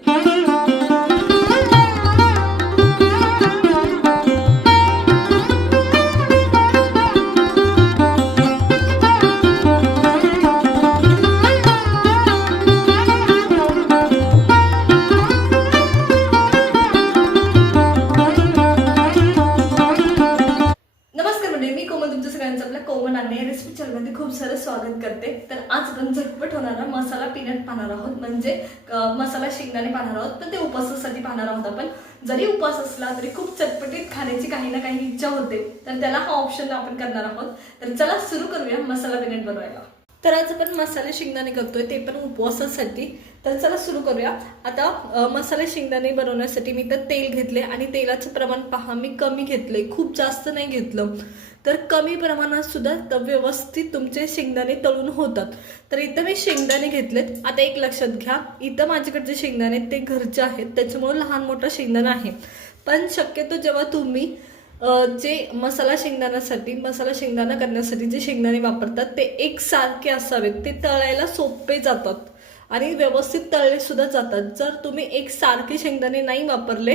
नमस्कार म्हणजे कोमल तुमचं सगळ्यांचं आपल्या कोमल आणि रेसिपी चॅनलमध्ये खूप सारं स्वागत करते. तर आज आपण झटपट होणारा मसाला पीनट पाहणार आहोत. म्हणजे मसाला शेंगदाणे पाहणार आहोत. तर ते उपवासासाठी पाहणार आहोत आपण. जरी उपवास असला तरी खूप चटपटीत खाण्याची काही ना काही इच्छा होते. तर त्याला हा ऑप्शन आपण करणार आहोत. तर चला सुरू करूया मसाला पीनट बनवायला. तर आज आपण मसाले शेंगदाणे करतोय ते पण उपवासासाठी. तर चला सुरू करूया. आता मसाले शेंगदाणे बनवण्यासाठी मी तर तेल घेतले आणि तेलाचं प्रमाण पहा मी कमी घेतले खूप जास्त नाही घेतलं. तर कमी प्रमाणात सुद्धा तर व्यवस्थित तुमचे शेंगदाणे तळून होतात. तर इथं मी शेंगदाणे घेतलेत. आता एक लक्षात घ्या इथं माझ्याकडे जे शेंगदाणे आहेत ते घरचे आहेत त्याच्यामुळे लहान मोठा शेंगदाणा आहे. पण शक्यतो जेव्हा तुम्ही जे मसाला शेंगदाण्यासाठी मसाला शेंगदाणा करण्यासाठी जे शेंगदाणे वापरतात ते एकसारखे असावेत. ते तळायला सोपे जातात. आणि व्यवस्थित तळले सुद्धा जातात. जर तुम्ही एकसारखे शेंगदाणे नाही वापरले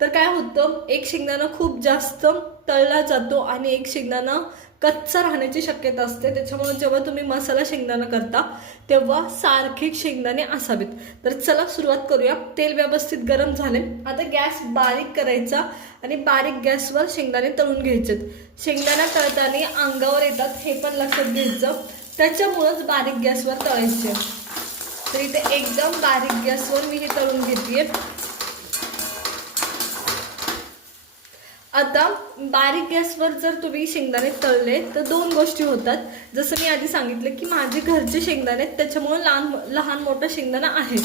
तर काय होतं एक शेंगदाणा खूप जास्त तळला जातो आणि एक शेंगदाणा कच्चा राहण्याची शक्यता असते. त्याच्यामुळे जेव्हा तुम्ही मसाला शेंगदाणा करता तेव्हा सारखे शेंगदाणे असावेत. तर चला सुरुवात करूया. तेल व्यवस्थित गरम झाले. आता गॅस बारीक करायचा आणि बारीक गॅसवर शेंगदाणे तळून घ्यायचेत. शेंगदाणा तळताना अंगावर येतात हे पण लक्षात घ्यायचं. त्याच्यामुळंच बारीक गॅसवर तळायचे. तर इथे एकदम बारीक गॅसवर मी हे तळून घेते आता बारीक गॅसवर जर तुम्ही शेंगदाणे तळले तर दोन गोष्टी होतात. जसं मी आधी सांगितलं की माझे घरचे शेंगदाणे आहेत लहान लहान मोठं शेंगदाणा आहे.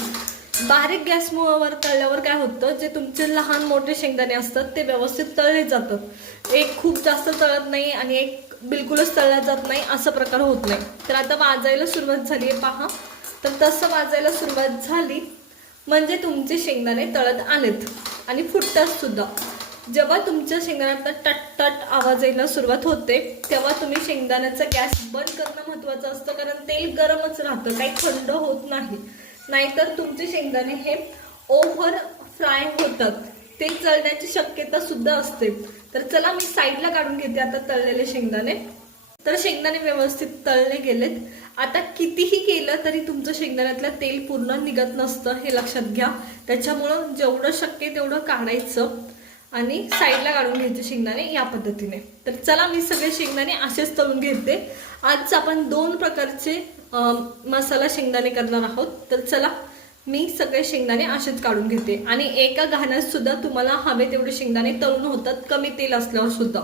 बारीक गॅसवर तळल्यावर काय होतं जे तुमचे लहान मोठे शेंगदाणे असतात ते व्यवस्थित तळले जातात एक खूप जास्त तळत नाही आणि एक बिलकुलच तळला जात नाही असा प्रकार होत नाही. तर आता वाजायला सुरुवात झाली आहे पहा. तर तसं वाजायला सुरुवात झाली म्हणजे तुमचे शेंगदाणे तळत आलेत आणि फुटतात सुद्धा. जेव्हा तुमच्या शेंगदाण्यात टट टट आवाज यायला सुरुवात होते तेव्हा तुम्ही शेंगदाण्याचा गॅस बंद करणं महत्वाचं असतं कारण तेल गरमच राहतं काही थंड होत नाही. नाहीतर तुमचे शेंगदाणे हे ओव्हर फ्राय होतात. ते चळण्याची शक्यता सुद्धा असते. तर चला मी साईडला काढून घेते आता तळलेले शेंगदाणे. तर शेंगदाणे व्यवस्थित तळले गेलेत. आता कितीही केलं तरी तुमचं शेंगदाण्यातलं तेल पूर्ण निघत नसतं हे लक्षात घ्या. त्याच्यामुळं जेवढं शक्य तेवढं काढायचं. आणि साईडला काढून घ्यायचे शेंगदाणे या पद्धतीने. तर चला मी सगळे शेंगदाणे असेच तळून घेते. आज आपण दोन प्रकारचे मसाला शेंगदाणे करणार आहोत. तर चला मी सगळे शेंगदाणे असेच काढून घेते. आणि एका घाण्यात सुद्धा तुम्हाला हवे तेवढे शेंगदाणे तळून होतात कमी तेल असल्यावर सुद्धा.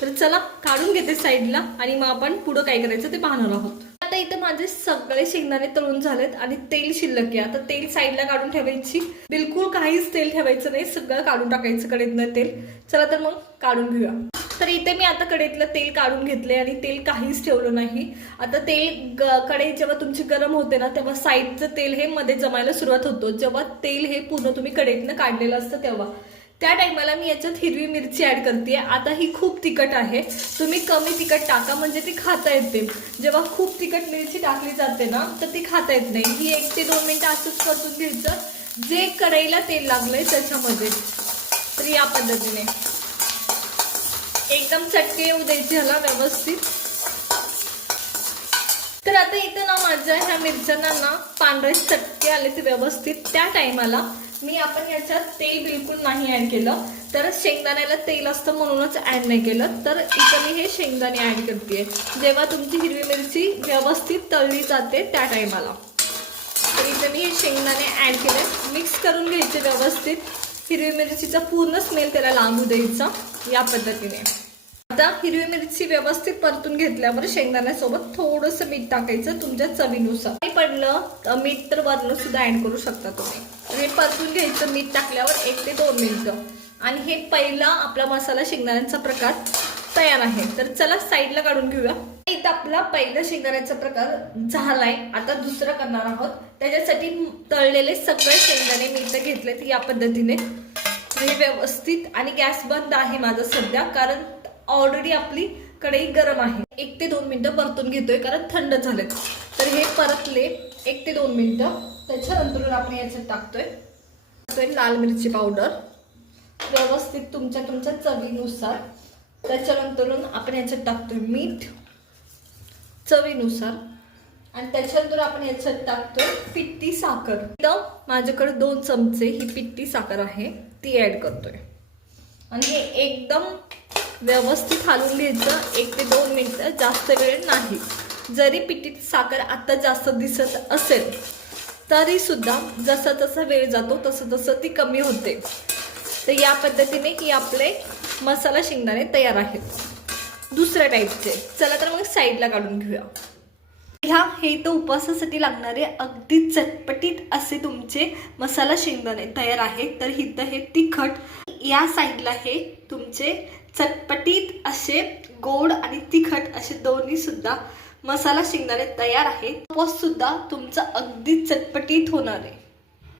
तर चला काढून घेते साईडला आणि मग आपण पुढं काय करायचं ते पाहणार आहोत. आता इथं माझे सगळे शेंगदाणे तळून झालेत आणि तेल शिल्लक आहे. आता तेल साईडला काढून ठेवायची. बिलकुल काहीच तेल ठेवायचं नाही. सगळं काढून टाकायचं कडेतलं तेल. चला तर मग काढून घेऊया. तर इथे मी आता कडेतलं तेल काढून घेतले आणि तेल काहीच ठेवलं नाही. आता तेल कडे कढई जेव्हा तुमची गरम होते ना तेव्हा साईडचं तेल हे मध्ये जमायला सुरुवात होतो. जेव्हा तेल हे पूर्ण तुम्ही कडेतनं काढलेलं असतं तेव्हा. त्या टायमाला मी याच्यात हिरवी मिरची ऍड करते आता ही खूप तिखट आहे. तुम्ही कमी तिखट टाका म्हणजे ती खाता येते. जेव्हा खूप तिखट मिरची टाकली जाते ना तर ती खाता येत नाही. ही एक ते दोन मिनटं असंच परतून घ्यायचं. जे कढईला तेल लागलंय त्याच्यामध्ये. तर या पद्धतीने. एकदम चटके येऊ द्यायची ह्याला व्यवस्थित. तर आता इथं ना माझ्या ह्या मिरच्यांना ना पांढरे चटके आले ते व्यवस्थित. त्या टायमाला मी आपण याच्यात तेल बिलकुल नाही ॲड केलं. तर शेंगदाण्याला तेल असतं म्हणूनच ऍड नाही केलं. तर इथं मी हे शेंगदाणे ऍड करते जेव्हा तुमची हिरवी मिरची व्यवस्थित तळली जाते त्या टायमाला तर इथं मी हे शेंगदाणे ऍड केले. मिक्स करून घ्यायचे व्यवस्थित. हिरवी मिरचीचा पूर्ण स्मेल त्याला लागू द्यायचा या पद्धतीने. आता हिरवी मिरची व्यवस्थित परतून घेतल्यावर शेंगदाण्यासोबत थोडंसं मीठ टाकायचं तुमच्या चवीनुसार. नाही पडलं तर मीठ तर वरण सुद्धा ऍड करू शकता तुम्ही. हे परतून घ्यायचं मीठ टाकल्यावर एक ते दोन मिनटं. आणि हे पहिला आपला मसाला शेंगदाण्याचा प्रकार तयार आहे. तर चला साईडला काढून घेऊया. इथं आपला पहिला शेंगदाण्याचा प्रकार झालाय. आता दुसरं करणार आहोत. त्याच्यासाठी तळलेले सगळे शेंगदाणे मी इथं घेतलेत या पद्धतीने. हे व्यवस्थित आणि गॅस बंद आहे माझा सध्या कारण ऑलरेडी आपली कढई गरम आहे. एक ते दोन मिनटं परतून घेतोय कारण थंड झालेत. तर हे परतले एक ते दोन मिनटं. त्याच्यानंतर आपण याच्यात टाकतोय. टाकतोय लाल मिरची पावडर. व्यवस्थित तुमच्या तुमच्या चवीनुसार. त्याच्यानंतरून आपण याच्यात टाकतोय मीठ. चवीनुसार. आणि त्याच्यानंतर आपण याच्यात टाकतोय पिट्टी साखर. तर माझ्याकडे दोन चमचे ही पिट्टी साखर आहे. ती ॲड करतोय. आणि हे एकदम व्यवस्थित हालून घ्यायचं. एक ते दोन मिनटं जास्त वेळ नाही. जरी पिट्टीत साखर आत्ता जास्त दिसत असेल तरी सुद्धा जसा जसा वेळ जातो तसं तसं ती कमी होते. तर या पद्धतीने ही आपले मसाला शेंगदाणे तयार आहेत. दुसऱ्या टाईपचे चला तर मग साईडला काढून घेऊया. ह्या हे तर उपवासासाठी लागणारे अगदी चटपटीत असे तुमचे मसाला शेंगदाणे तयार आहेत तर हिथं हे तिखट. या साईडला हे तुमचे चटपटीत असे गोड आणि तिखट असे दोन्ही सुद्धा मसाला शेंगदाणे तयार आहेत. उपवास सुद्धा तुमचा अगदी चटपटीत होणार आहे.